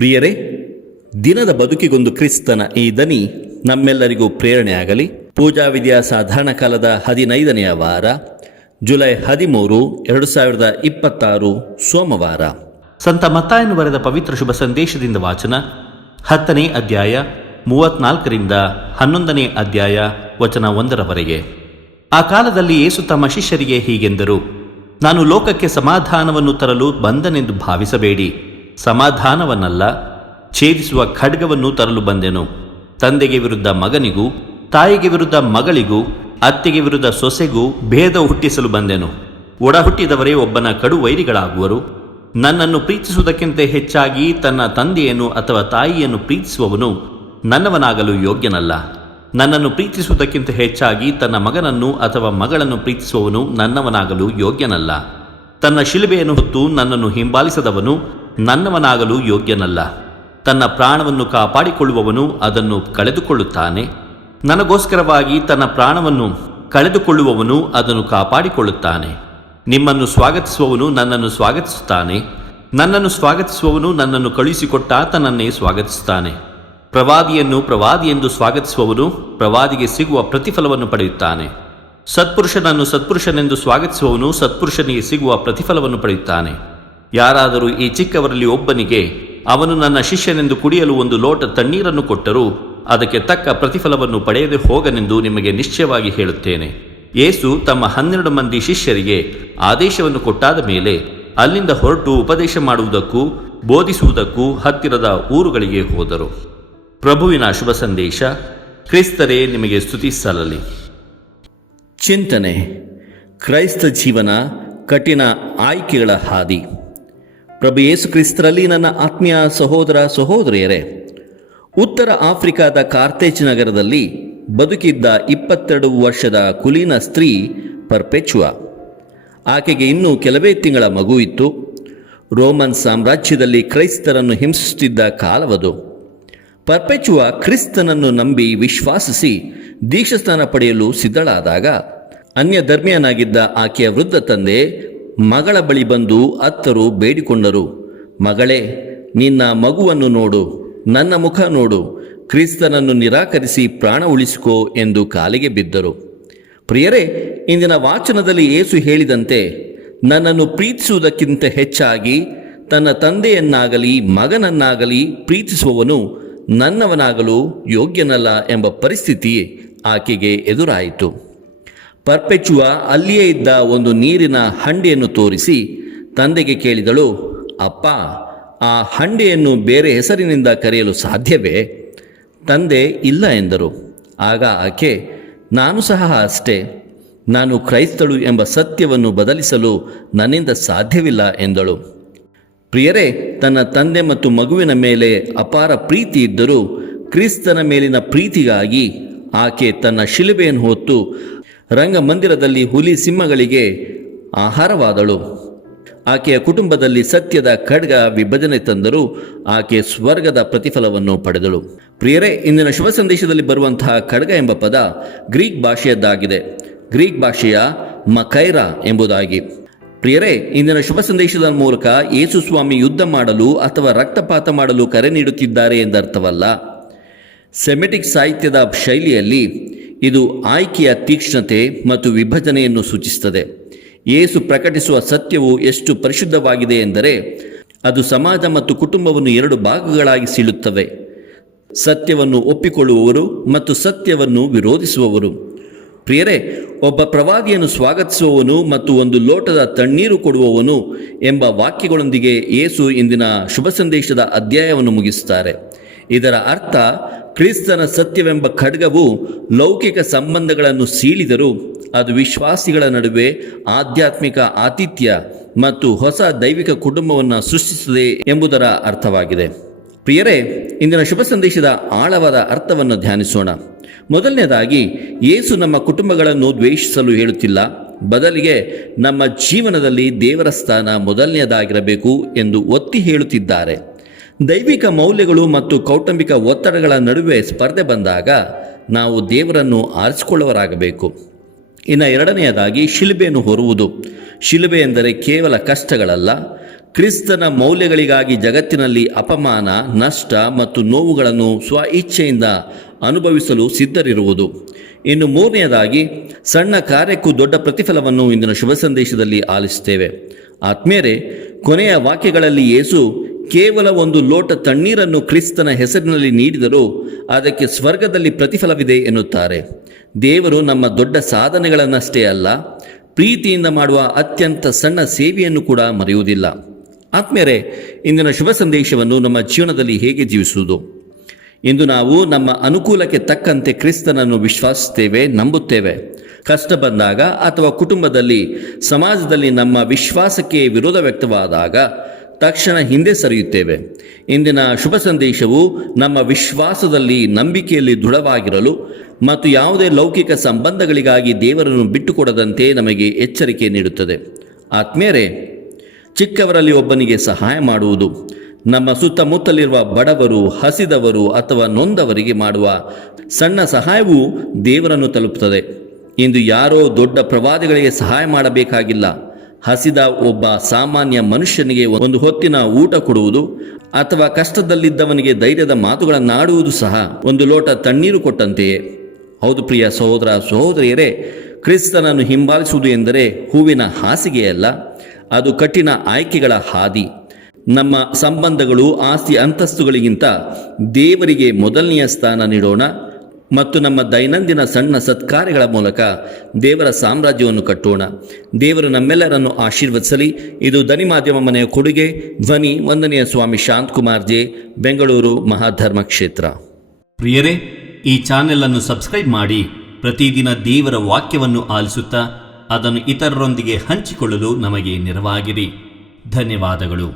ಪ್ರಿಯರೇ, ದಿನದ ಬದುಕಿಗೊಂದು ಕ್ರಿಸ್ತನ ಈ ದನಿ ನಮ್ಮೆಲ್ಲರಿಗೂ ಪ್ರೇರಣೆಯಾಗಲಿ. ಪೂಜಾ ವಿಧಿಯ ಸಾಧಾರಣ ಕಾಲದ 15ನೆಯ ವಾರ, ಜುಲೈ 13, 2026 ಸೋಮವಾರ. ಸಂತ ಮತ್ತಾಯನು ಬರೆದ ಪವಿತ್ರ ಶುಭ ಸಂದೇಶದಿಂದ ವಾಚನ. 10ನೇ ಅಧ್ಯಾಯ 34ರಿಂದ 11ನೇ ಅಧ್ಯಾಯ ವಚನ 1ರವರೆಗೆ. ಆ ಕಾಲದಲ್ಲಿ ಯೇಸು ತಮ್ಮ ಶಿಷ್ಯರಿಗೆ ಹೀಗೆಂದರು: ನಾನು ಲೋಕಕ್ಕೆ ಸಮಾಧಾನವನ್ನು ತರಲು ಬಂದನೆಂದು ಭಾವಿಸಬೇಡಿ. ಸಮಾಧಾನವನ್ನಲ್ಲ, ಛೇದಿಸುವ ಖಡ್ಗವನ್ನು ತರಲು ಬಂದೆನು. ತಂದೆಗೆ ವಿರುದ್ಧ ಮಗನಿಗೂ, ತಾಯಿಗೆ ವಿರುದ್ಧ ಮಗಳಿಗೂ, ಅತ್ತೆಗೆ ವಿರುದ್ಧ ಸೊಸೆಗೂ ಭೇದ ಹುಟ್ಟಿಸಲು ಬಂದೆನು. ಒಡ ಹುಟ್ಟಿದವರೇ ಒಬ್ಬನ ಕಡು ವೈರಿಗಳಾಗುವರು. ನನ್ನನ್ನು ಪ್ರೀತಿಸುವುದಕ್ಕಿಂತ ಹೆಚ್ಚಾಗಿ ತನ್ನ ತಂದೆಯನ್ನು ಅಥವಾ ತಾಯಿಯನ್ನು ಪ್ರೀತಿಸುವವನು ನನ್ನವನಾಗಲು ಯೋಗ್ಯನಲ್ಲ. ನನ್ನನ್ನು ಪ್ರೀತಿಸುವುದಕ್ಕಿಂತ ಹೆಚ್ಚಾಗಿ ತನ್ನ ಮಗನನ್ನು ಅಥವಾ ಮಗಳನ್ನು ಪ್ರೀತಿಸುವವನು ನನ್ನವನಾಗಲು ಯೋಗ್ಯನಲ್ಲ. ತನ್ನ ಶಿಲುಬೆಯನ್ನು ಹೊತ್ತು ನನ್ನನ್ನು ಹಿಂಬಾಲಿಸದವನು ನನ್ನವನಾಗಲು ಯೋಗ್ಯನಲ್ಲ. ತನ್ನ ಪ್ರಾಣವನ್ನು ಕಾಪಾಡಿಕೊಳ್ಳುವವನು ಅದನ್ನು ಕಳೆದುಕೊಳ್ಳುತ್ತಾನೆ. ನನಗೋಸ್ಕರವಾಗಿ ತನ್ನ ಪ್ರಾಣವನ್ನು ಕಳೆದುಕೊಳ್ಳುವವನು ಅದನ್ನು ಕಾಪಾಡಿಕೊಳ್ಳುತ್ತಾನೆ. ನಿಮ್ಮನ್ನು ಸ್ವಾಗತಿಸುವವನು ನನ್ನನ್ನು ಸ್ವಾಗತಿಸುತ್ತಾನೆ. ನನ್ನನ್ನು ಸ್ವಾಗತಿಸುವವನು ನನ್ನನ್ನು ಕಳುಹಿಸಿಕೊಟ್ಟಾತನನ್ನೇ ಸ್ವಾಗತಿಸುತ್ತಾನೆ. ಪ್ರವಾದಿಯನ್ನು ಪ್ರವಾದಿಯೆಂದು ಸ್ವಾಗತಿಸುವವನು ಪ್ರವಾದಿಗೆ ಸಿಗುವ ಪ್ರತಿಫಲವನ್ನು ಪಡೆಯುತ್ತಾನೆ. ಸತ್ಪುರುಷನನ್ನು ಸತ್ಪುರುಷನೆಂದು ಸ್ವಾಗತಿಸುವವನು ಸತ್ಪುರುಷನಿಗೆ ಸಿಗುವ ಪ್ರತಿಫಲವನ್ನು ಪಡೆಯುತ್ತಾನೆ. ಯಾರಾದರೂ ಈ ಚಿಕ್ಕವರಲ್ಲಿ ಒಬ್ಬನಿಗೆ ಅವನು ನನ್ನ ಶಿಷ್ಯನೆಂದು ಕುಡಿಯಲು ಒಂದು ಲೋಟ ತಣ್ಣೀರನ್ನು ಕೊಟ್ಟರೂ ಅದಕ್ಕೆ ತಕ್ಕ ಪ್ರತಿಫಲವನ್ನು ಪಡೆಯದೆ ಹೋಗನೆಂದು ನಿಮಗೆ ನಿಶ್ಚಯವಾಗಿ ಹೇಳುತ್ತೇನೆ. ಯೇಸು ತಮ್ಮ 12 ಮಂದಿ ಶಿಷ್ಯರಿಗೆ ಆದೇಶವನ್ನು ಕೊಟ್ಟಾದ ಮೇಲೆ ಅಲ್ಲಿಂದ ಹೊರಟು ಉಪದೇಶ ಮಾಡುವುದಕ್ಕೂ ಬೋಧಿಸುವುದಕ್ಕೂ ಹತ್ತಿರದ ಊರುಗಳಿಗೆ ಹೋದರು. ಪ್ರಭುವಿನ ಶುಭ ಸಂದೇಶ. ಕ್ರಿಸ್ತರೇ ನಿಮಗೆ ಸ್ತುತಿ ಸಲ್ಲಲಿ. ಚಿಂತನೆ: ಕ್ರೈಸ್ತ ಜೀವನ ಕಠಿಣ ಆಯ್ಕೆಗಳ ಹಾದಿ. ಪ್ರಭು ಯೇಸು ಕ್ರಿಸ್ತರಲ್ಲಿ ನನ್ನ ಆತ್ಮೀಯ ಸಹೋದರ ಸಹೋದರಿಯರೇ, ಉತ್ತರ ಆಫ್ರಿಕಾದ ಕಾರ್ತೇಜ್ ನಗರದಲ್ಲಿ ಬದುಕಿದ್ದ 22 ವರ್ಷದ ಕುಲೀನ ಸ್ತ್ರೀ ಪರ್ಪೆಚುವಾ. ಆಕೆಗೆ ಇನ್ನೂ ಕೆಲವೇ ತಿಂಗಳ ಮಗು ಇತ್ತು. ರೋಮನ್ ಸಾಮ್ರಾಜ್ಯದಲ್ಲಿ ಕ್ರೈಸ್ತರನ್ನು ಹಿಂಸಿಸುತ್ತಿದ್ದ ಕಾಲವದು. ಪರ್ಪೆಚುವಾ ಕ್ರಿಸ್ತನನ್ನು ನಂಬಿ ವಿಶ್ವಾಸಿಸಿ ದೀಕ್ಷಾಸ್ನಾನ ಪಡೆಯಲು ಸಿದ್ಧಳಾದಾಗ ಅನ್ಯ ಧರ್ಮೀಯನಾಗಿದ್ದ ಆಕೆಯ ವೃದ್ಧ ತಂದೆ ಮಗಳ ಬಳಿ ಬಂದು ಅತ್ತರು ಬೇಡಿಕೊಂಡರು: ಮಗಳೇ, ನಿನ್ನ ಮಗುವನ್ನು ನೋಡು, ನನ್ನ ಮುಖ ನೋಡು, ಕ್ರಿಸ್ತನನ್ನು ನಿರಾಕರಿಸಿ ಪ್ರಾಣ ಉಳಿಸಿಕೋ ಎಂದು ಕಾಲಿಗೆ ಬಿದ್ದರು. ಪ್ರಿಯರೇ, ಇಂದಿನ ವಾಚನದಲ್ಲಿ ಯೇಸು ಹೇಳಿದಂತೆ ನನ್ನನ್ನು ಪ್ರೀತಿಸುವುದಕ್ಕಿಂತ ಹೆಚ್ಚಾಗಿ ತನ್ನ ತಂದೆಯನ್ನಾಗಲಿ ಮಗನನ್ನಾಗಲಿ ಪ್ರೀತಿಸುವವನು ನನ್ನವನಾಗಲು ಯೋಗ್ಯನಲ್ಲ ಎಂಬ ಪರಿಸ್ಥಿತಿ ಆಕೆಗೆ ಎದುರಾಯಿತು. ಪರ್ಪೆಚುವಾ ಅಲ್ಲಿಯೇ ಇದ್ದ ಒಂದು ನೀರಿನ ಹಂಡೆಯನ್ನು ತೋರಿಸಿ ತಂದೆಗೆ ಕೇಳಿದಳು: ಅಪ್ಪ, ಆ ಹಂಡೆಯನ್ನು ಬೇರೆ ಹೆಸರಿನಿಂದ ಕರೆಯಲು ಸಾಧ್ಯವೇ? ತಂದೆ ಇಲ್ಲ ಎಂದರು. ಆಗ ಆಕೆ: ನಾನು ಸಹ ಅಷ್ಟೇ. ನಾನು ಕ್ರೈಸ್ತಳು ಎಂಬ ಸತ್ಯವನ್ನು ಬದಲಿಸಲು ನನ್ನಿಂದ ಸಾಧ್ಯವಿಲ್ಲ ಎಂದಳು. ಪ್ರಿಯರೇ, ತನ್ನ ತಂದೆ ಮತ್ತು ಮಗುವಿನ ಮೇಲೆ ಅಪಾರ ಪ್ರೀತಿ ಇದ್ದರೂ ಕ್ರಿಸ್ತನ ಮೇಲಿನ ಪ್ರೀತಿಗಾಗಿ ಆಕೆ ತನ್ನ ಶಿಲುಬೆಯನ್ನು ಹೊತ್ತು ರಂಗಮಂದಿರದಲ್ಲಿ ಹುಲಿ ಸಿಂಹಗಳಿಗೆ ಆಹಾರವಾದಳು. ಆಕೆಯ ಕುಟುಂಬದಲ್ಲಿ ಸತ್ಯದ ಖಡ್ಗ ವಿಭಜನೆ ತಂದರೂ ಆಕೆ ಸ್ವರ್ಗದ ಪ್ರತಿಫಲವನ್ನು ಪಡೆದಳು. ಪ್ರಿಯರೇ, ಇಂದಿನ ಶುಭ ಸಂದೇಶದಲ್ಲಿ ಬರುವಂತಹ ಖಡ್ಗ ಎಂಬ ಪದ ಗ್ರೀಕ್ ಭಾಷೆಯದ್ದಾಗಿದೆ. ಗ್ರೀಕ್ ಭಾಷೆಯ ಮಕೈರಾ ಎಂಬುದಾಗಿ. ಪ್ರಿಯರೇ, ಇಂದಿನ ಶುಭ ಸಂದೇಶದ ಮೂಲಕ ಯೇಸು ಸ್ವಾಮಿ ಯುದ್ಧ ಮಾಡಲು ಅಥವಾ ರಕ್ತಪಾತ ಮಾಡಲು ಕರೆ ನೀಡುತ್ತಿದ್ದಾರೆ ಎಂದರ್ಥವಲ್ಲ. ಸೆಮೆಟಿಕ್ ಸಾಹಿತ್ಯದ ಶೈಲಿಯಲ್ಲಿ ಇದು ಆಯ್ಕೆಯ ತೀಕ್ಷ್ಣತೆ ಮತ್ತು ವಿಭಜನೆಯನ್ನು ಸೂಚಿಸುತ್ತದೆ. ಯೇಸು ಪ್ರಕಟಿಸುವ ಸತ್ಯವು ಎಷ್ಟು ಪರಿಶುದ್ಧವಾಗಿದೆ ಎಂದರೆ ಅದು ಸಮಾಜ ಮತ್ತು ಕುಟುಂಬವನ್ನು 2 ಭಾಗಗಳಾಗಿ ಸೀಳುತ್ತವೆ: ಸತ್ಯವನ್ನು ಒಪ್ಪಿಕೊಳ್ಳುವವರು ಮತ್ತು ಸತ್ಯವನ್ನು ವಿರೋಧಿಸುವವರು. ಪ್ರಿಯರೇ, ಒಬ್ಬ ಪ್ರವಾದಿಯನ್ನು ಸ್ವಾಗತಿಸುವವನು ಮತ್ತು ಒಂದು ಲೋಟದ ತಣ್ಣೀರು ಕೊಡುವವನು ಎಂಬ ವಾಕ್ಯಗಳೊಂದಿಗೆ ಯೇಸು ಇಂದಿನ ಶುಭ ಸಂದೇಶದ ಅಧ್ಯಾಯವನ್ನು ಮುಗಿಸುತ್ತಾರೆ. ಇದರ ಅರ್ಥ, ಕ್ರಿಸ್ತನ ಸತ್ಯವೆಂಬ ಖಡ್ಗವು ಲೌಕಿಕ ಸಂಬಂಧಗಳನ್ನು ಸೀಳಿದರೂ ಅದು ವಿಶ್ವಾಸಿಗಳ ನಡುವೆ ಆಧ್ಯಾತ್ಮಿಕ ಆತಿಥ್ಯ ಮತ್ತು ಹೊಸ ದೈವಿಕ ಕುಟುಂಬವನ್ನು ಸೃಷ್ಟಿಸುತ್ತದೆ ಎಂಬುದರ ಅರ್ಥವಾಗಿದೆ. ಪ್ರಿಯರೇ, ಇಂದಿನ ಶುಭ ಸಂದೇಶದ ಆಳವಾದ ಅರ್ಥವನ್ನು ಧ್ಯಾನಿಸೋಣ. ಮೊದಲನೇದಾಗಿ, ಯೇಸು ನಮ್ಮ ಕುಟುಂಬಗಳನ್ನು ದ್ವೇಷಿಸಲು ಹೇಳುತ್ತಿಲ್ಲ. ಬದಲಿಗೆ ನಮ್ಮ ಜೀವನದಲ್ಲಿ ದೇವರ ಸ್ಥಾನ ಮೊದಲನೆಯದಾಗಿರಬೇಕು ಎಂದು ಒತ್ತಿ ಹೇಳುತ್ತಿದ್ದಾರೆ. ದೈವಿಕ ಮೌಲ್ಯಗಳು ಮತ್ತು ಕೌಟುಂಬಿಕ ಒತ್ತಡಗಳ ನಡುವೆ ಸ್ಪರ್ಧೆ ಬಂದಾಗ ನಾವು ದೇವರನ್ನು ಆರಿಸಿಕೊಳ್ಳುವರಾಗಬೇಕು. ಇನ್ನು ಎರಡನೆಯದಾಗಿ, ಶಿಲುಬೆಯನ್ನು ಹೊರುವುದು. ಶಿಲುಬೆ ಎಂದರೆ ಕೇವಲ ಕಷ್ಟಗಳಲ್ಲ, ಕ್ರಿಸ್ತನ ಮೌಲ್ಯಗಳಿಗಾಗಿ ಜಗತ್ತಿನಲ್ಲಿ ಅಪಮಾನ, ನಷ್ಟ ಮತ್ತು ನೋವುಗಳನ್ನು ಸ್ವ ಇಚ್ಛೆಯಿಂದ ಅನುಭವಿಸಲು ಸಿದ್ಧರಿರುವುದು. ಇನ್ನು ಮೂರನೆಯದಾಗಿ, ಸಣ್ಣ ಕಾರ್ಯಕ್ಕೂ ದೊಡ್ಡ ಪ್ರತಿಫಲವನ್ನು ಇಂದಿನ ಶುಭ ಸಂದೇಶದಲ್ಲಿ ಆಲಿಸುತ್ತೇವೆ. ಆತ್ಮೇರೆ, ಕೊನೆಯ ವಾಕ್ಯಗಳಲ್ಲಿ ಯೇಸು ಕೇವಲ ಒಂದು ಲೋಟ ತಣ್ಣೀರನ್ನು ಕ್ರಿಸ್ತನ ಹೆಸರಿನಲ್ಲಿ ನೀಡಿದರೂ ಅದಕ್ಕೆ ಸ್ವರ್ಗದಲ್ಲಿ ಪ್ರತಿಫಲವಿದೆ ಎನ್ನುತ್ತಾರೆ. ದೇವರು ನಮ್ಮ ದೊಡ್ಡ ಸಾಧನೆಗಳನ್ನಷ್ಟೇ ಅಲ್ಲ, ಪ್ರೀತಿಯಿಂದ ಮಾಡುವ ಅತ್ಯಂತ ಸಣ್ಣ ಸೇವೆಯನ್ನು ಕೂಡ ಮರೆಯುವುದಿಲ್ಲ. ಆತ್ಮೇರೆ, ಇಂದಿನ ಶುಭ ಸಂದೇಶವನ್ನು ನಮ್ಮ ಜೀವನದಲ್ಲಿ ಹೇಗೆ ಜೀವಿಸುವುದು? ಇಂದು ನಾವು ನಮ್ಮ ಅನುಕೂಲಕ್ಕೆ ತಕ್ಕಂತೆ ಕ್ರಿಸ್ತನನ್ನು ವಿಶ್ವಾಸಿಸುತ್ತೇವೆ, ನಂಬುತ್ತೇವೆ. ಕಷ್ಟ ಬಂದಾಗ ಅಥವಾ ಕುಟುಂಬದಲ್ಲಿ, ಸಮಾಜದಲ್ಲಿ ನಮ್ಮ ವಿಶ್ವಾಸಕ್ಕೆ ವಿರೋಧ ವ್ಯಕ್ತವಾದಾಗ ತಕ್ಷಣ ಹಿಂದೆ ಸರಿಯುತ್ತೇವೆ. ಇಂದಿನ ಶುಭ ಸಂದೇಶವು ನಮ್ಮ ವಿಶ್ವಾಸದಲ್ಲಿ, ನಂಬಿಕೆಯಲ್ಲಿ ದೃಢವಾಗಿರಲು ಮತ್ತು ಯಾವುದೇ ಲೌಕಿಕ ಸಂಬಂಧಗಳಿಗಾಗಿ ದೇವರನ್ನು ಬಿಟ್ಟುಕೊಡದಂತೆ ನಮಗೆ ಎಚ್ಚರಿಕೆ ನೀಡುತ್ತದೆ. ಆತ್ಮೇರೆ, ಚಿಕ್ಕವರಲ್ಲಿ ಒಬ್ಬನಿಗೆ ಸಹಾಯ ಮಾಡುವುದು, ನಮ್ಮ ಸುತ್ತಮುತ್ತಲಿರುವ ಬಡವರು, ಹಸಿದವರು ಅಥವಾ ನೊಂದವರಿಗೆ ಮಾಡುವ ಸಣ್ಣ ಸಹಾಯವು ದೇವರನ್ನು ತಲುಪುತ್ತದೆ. ಇಂದು ಯಾರೋ ದೊಡ್ಡ ಪ್ರವಾದಿಗಳಿಗೆ ಸಹಾಯ ಮಾಡಬೇಕಾಗಿಲ್ಲ. ಹಸಿದ ಒಬ್ಬ ಸಾಮಾನ್ಯ ಮನುಷ್ಯನಿಗೆ ಒಂದು ಹೊತ್ತಿನ ಊಟ ಕೊಡುವುದು ಅಥವಾ ಕಷ್ಟದಲ್ಲಿದ್ದವನಿಗೆ ಧೈರ್ಯದ ಮಾತುಗಳನ್ನಾಡುವುದು ಸಹ ಒಂದು ಲೋಟ ತಣ್ಣೀರು ಕೊಟ್ಟಂತೆಯೇ. ಹೌದು ಪ್ರಿಯ ಸಹೋದರ ಸಹೋದರಿಯರೇ, ಕ್ರಿಸ್ತನನ್ನು ಹಿಂಬಾಲಿಸುವುದು ಎಂದರೆ ಹೂವಿನ ಹಾಸಿಗೆಯಲ್ಲ, ಅದು ಕಠಿಣ ಆಯ್ಕೆಗಳ ಹಾದಿ. ನಮ್ಮ ಸಂಬಂಧಗಳು, ಆಸ್ತಿ ಅಂತಸ್ತುಗಳಿಗಿಂತ ದೇವರಿಗೆ ಮೊದಲನೆಯ ಸ್ಥಾನ ನೀಡೋಣ ಮತ್ತು ನಮ್ಮ ದೈನಂದಿನ ಸಣ್ಣ ಸತ್ಕಾರ್ಯಗಳ ಮೂಲಕ ದೇವರ ಸಾಮ್ರಾಜ್ಯವನ್ನು ಕಟ್ಟೋಣ. ದೇವರು ನಮ್ಮೆಲ್ಲರನ್ನು ಆಶೀರ್ವದಿಸಲಿ. ಇದು ಧ್ವನಿ ಮಾಧ್ಯಮ ಮನೆಯ ಕೊಡುಗೆ. ಧ್ವನಿ ವಂದನೆಯ ಸ್ವಾಮಿ ಶಾಂತಕುಮಾರ್ ಜೆ, ಬೆಂಗಳೂರು ಮಹಾಧರ್ಮ ಕ್ಷೇತ್ರ. ಪ್ರಿಯರೇ, ಈ ಚಾನೆಲ್ ಅನ್ನು ಸಬ್ಸ್ಕ್ರೈಬ್ ಮಾಡಿ ಪ್ರತಿದಿನ ದೇವರ ವಾಕ್ಯವನ್ನು ಆಲಿಸುತ್ತಾ ಅದನ್ನು ಇತರರೊಂದಿಗೆ ಹಂಚಿಕೊಳ್ಳಲು ನಮಗೆ ನೆರವಾಗಿರಿ. ಧನ್ಯವಾದಗಳು.